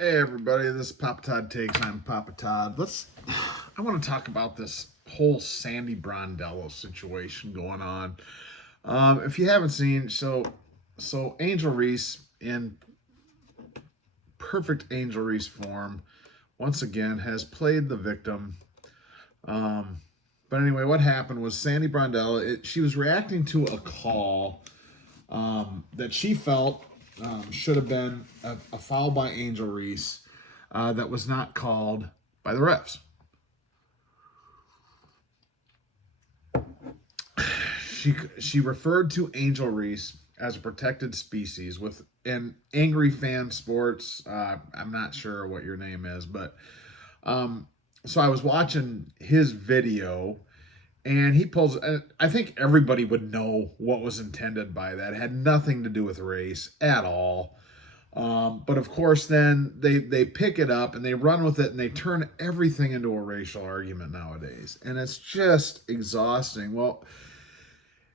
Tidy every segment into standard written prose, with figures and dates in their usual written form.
Hey everybody, this is Papa Todd Takes. I'm Papa Todd. I want to talk about this whole Sandy Brondello situation going on. If you haven't seen, so Angel Reese in perfect Angel Reese form, once again has played the victim. But anyway, what happened was Sandy Brondello, she was reacting to a call that she felt should have been a foul by Angel Reese that was not called by the refs. She referred to Angel Reese as a protected species with an Angry Fan Sports. I'm not sure what your name is, but so I was watching his video. And he pulls, I think everybody would know what was intended by that. It had nothing to do with race at all. But of course, then they pick it up and they run with it and they turn everything into a racial argument nowadays. And it's just exhausting. Well,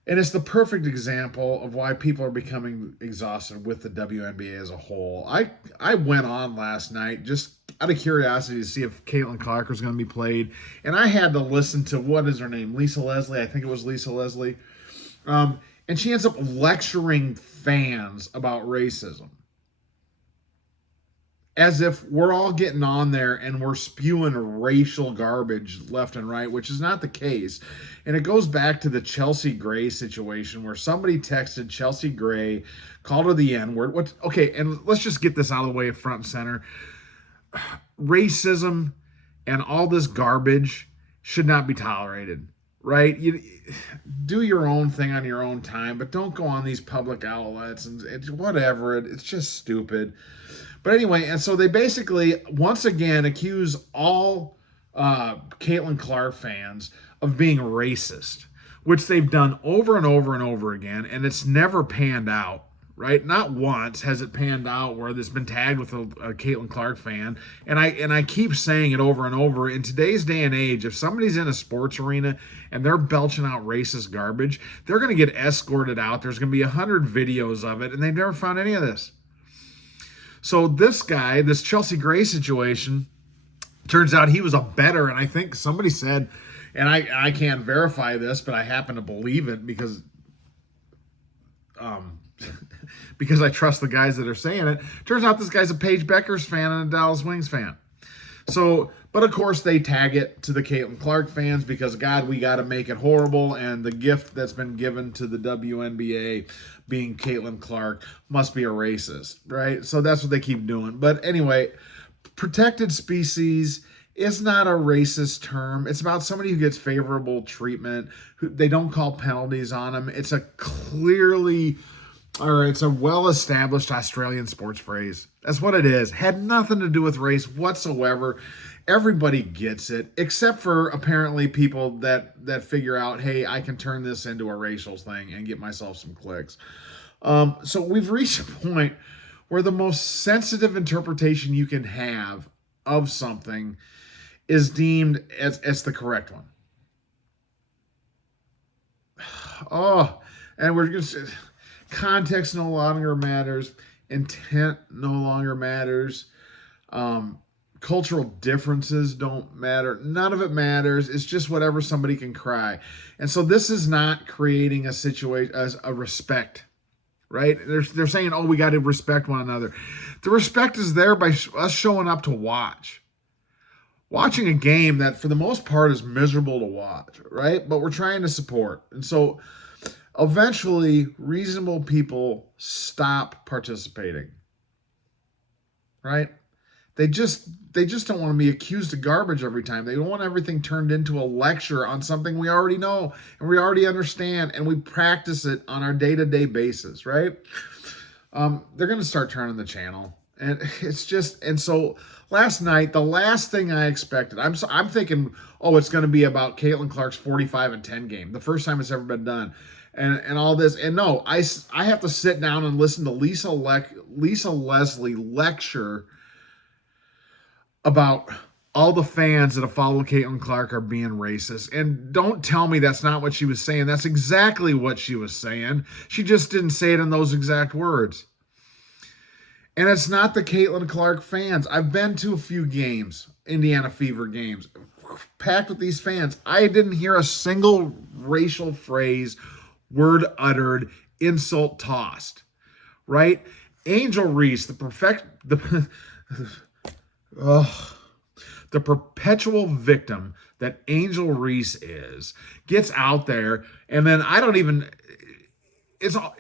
and it's the perfect example of why people are becoming exhausted with the WNBA as a whole. I went on last night just out of curiosity to see if Caitlin Clark was going to be played. And I had to listen to, what is her name? Lisa Leslie. I think it was Lisa Leslie. And she ends up lecturing fans about racism. As if we're all getting on there and we're spewing racial garbage left and right, which is not the case. And it goes back to the Chelsea Gray situation where somebody texted Chelsea Gray, called her the N-word. Okay, and let's just get this out of the way front and center. Racism and all this garbage should not be tolerated, right? You do your own thing on your own time, but don't go on these public outlets and whatever. It's just stupid. But anyway, and so they basically, once again, accuse all Caitlin Clark fans of being racist, which they've done over and over and over again, and it's never panned out, right? Not once has it panned out where there's been tagged with a Caitlin Clark fan, and I keep saying it over and over. In today's day and age, if somebody's in a sports arena and they're belching out racist garbage, they're going to get escorted out. There's going to be 100 videos of it, and they've never found any of this. So this guy, this Chelsea Gray situation, turns out he was a bettor, and I think somebody said, and I can't verify this, but I happen to believe it because because I trust the guys that are saying it. Turns out this guy's a Paige Beckers fan and a Dallas Wings fan. So, but of course they tag it to the Caitlin Clark fans because, God, we got to make it horrible, and the gift that's been given to the WNBA being Caitlin Clark must be a racist, right? So that's what they keep doing. But anyway, protected species is not a racist term. It's about somebody who gets favorable treatment. They don't call penalties on them. It's a well-established Australian sports phrase. That's what it is. Had nothing to do with race whatsoever. Everybody gets it, except for apparently people that figure out, hey, I can turn this into a racial thing and get myself some clicks. So we've reached a point where the most sensitive interpretation you can have of something is deemed as the correct one. Oh, and we're just... Context no longer matters. Intent no longer matters. Cultural differences don't matter. None of it matters. It's just whatever somebody can cry. And so this is not creating a situation as a respect, right? They're saying, oh, we got to respect one another. The respect is there by us showing up to watch. Watching a game that for the most part is miserable to watch, right? But we're trying to support. And so eventually, reasonable people stop participating, right? They just don't want to be accused of garbage every time. They don't want everything turned into a lecture on something we already know and we already understand and we practice it on our day-to-day basis, right? They're going to start turning the channel. And it's just, and so last night, the last thing I expected, I'm thinking, oh, it's going to be about Caitlin Clark's 45-10 game, the first time it's ever been done. And all this, and no, I have to sit down and listen to Lisa Leslie lecture about all the fans that have followed Caitlin Clark are being racist. And don't tell me that's not what she was saying. That's exactly what she was saying. She just didn't say it in those exact words. And it's not the Caitlin Clark fans. I've been to a few games, Indiana Fever games, packed with these fans. I didn't hear a single racial phrase, word uttered, insult tossed, right? Angel Reese, the perpetual victim that Angel Reese is, gets out there, and then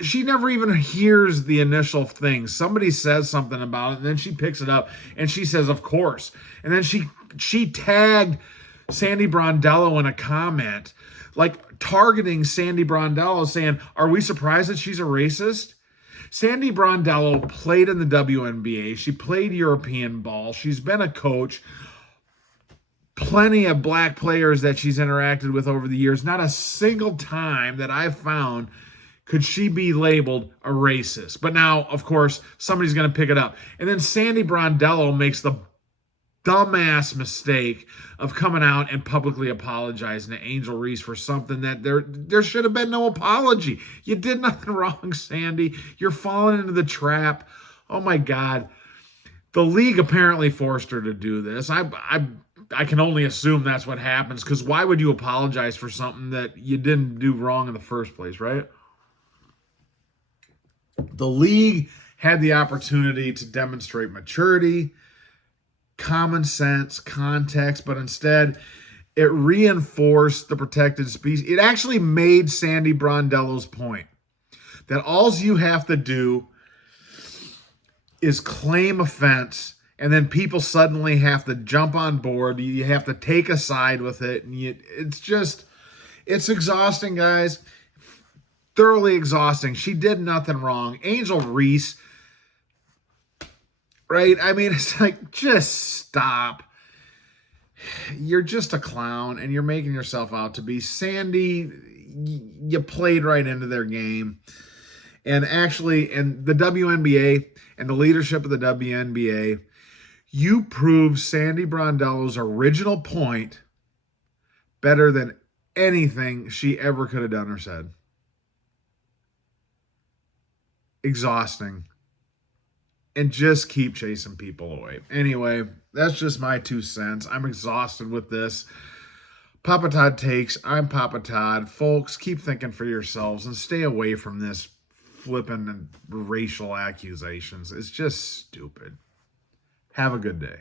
she never even hears the initial thing. Somebody says something about it, and then she picks it up and she says, "Of course." And then she tagged Sandy Brondello in a comment, like targeting Sandy Brondello, saying, "Are we surprised that she's a racist?" Sandy Brondello played in the WNBA. She played European ball. She's been a coach. Plenty of black players that she's interacted with over the years. Not a single time that I've found could she be labeled a racist. But now, of course, somebody's going to pick it up. And then Sandy Brondello makes the dumbass mistake of coming out and publicly apologizing to Angel Reese for something that there should have been no apology. You did nothing wrong, Sandy. You're falling into the trap. Oh, my God. The league apparently forced her to do this. I can only assume that's what happens, because why would you apologize for something that you didn't do wrong in the first place, right? The league had the opportunity to demonstrate maturity, common sense, context, but instead it reinforced the protected species. It actually made Sandy Brondello's point that all you have to do is claim offense, and then people suddenly have to jump on board. You have to take a side with it. And it's exhausting, guys. Thoroughly exhausting. She did nothing wrong. Angel Reese, right? I mean, it's like, just stop. You're just a clown, and you're making yourself out to be. Sandy, you played right into their game. And actually, in the WNBA and the leadership of the WNBA, you proved Sandy Brondello's original point better than anything she ever could have done or said. Exhausting. And just keep chasing people away. Anyway, that's just my 2 cents. I'm exhausted with this. Papa Todd takes. I'm Papa Todd. Folks, keep thinking for yourselves and stay away from this flipping and racial accusations. It's just stupid. Have a good day.